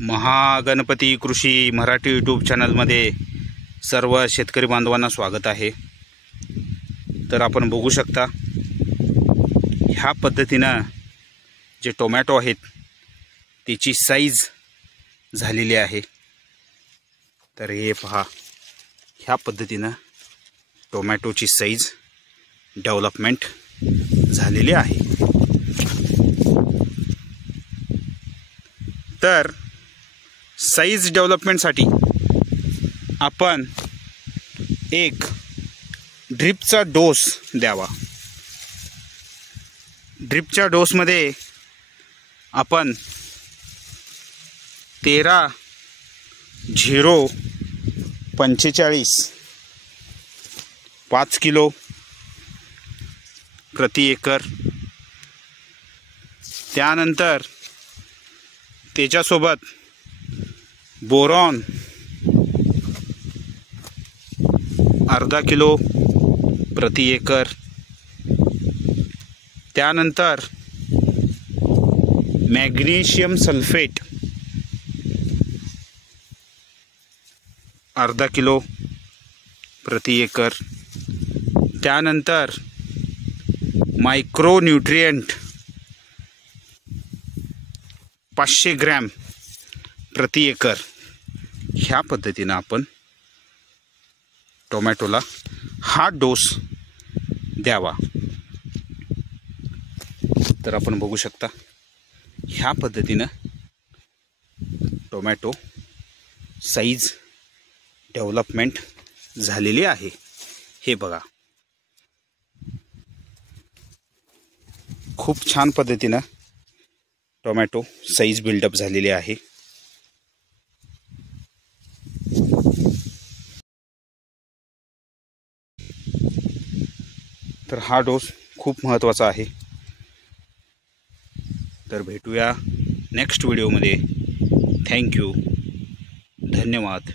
महागणपती कृषी मराठी यूट्यूब चॅनलमध्ये सर्व शेतकरी बांधवांना स्वागत आहे। तर आपण बघू शकता ह्या पद्धतीनं जे टोमॅटो आहेत त्याची साईज झालेली आहे। तर हे पहा, ह्या पद्धतीनं टोमॅटोची साईज डेव्हलपमेंट झालेली आहे। तर साईज डेव्हलपमेंटसाठी आपण एक ड्रिपचा डोस द्यावा। ड्रिपच्या डोसमध्ये आपण 13-0-45 5 किलो प्रति एकर, त्यानंतर त्याच्यासोबत बोरॉन अर्धा किलो प्रति एकर, त्यानंतर मॅग्नेशियम सल्फेट अर्धा किलो प्रति एकर, त्यानंतर मायक्रोन्यूट्रिएंट 500 ग्रॅम प्रति एकर। ह्या पद्धतीनं आपण टोमॅटोला हा डोस द्यावा। तर आपण बघू शकता ह्या पद्धतीनं टोमॅटो साईज डेव्हलपमेंट झालेली आहे। हे बघा, खूप छान पद्धतीनं टोमॅटो साईज बिल्डअप झालेली आहे। तर हा डोस खूप महत्त्वाचा आहे। तर भेटूया नेक्स्ट व्हिडिओमध्ये। थँक्यू, धन्यवाद।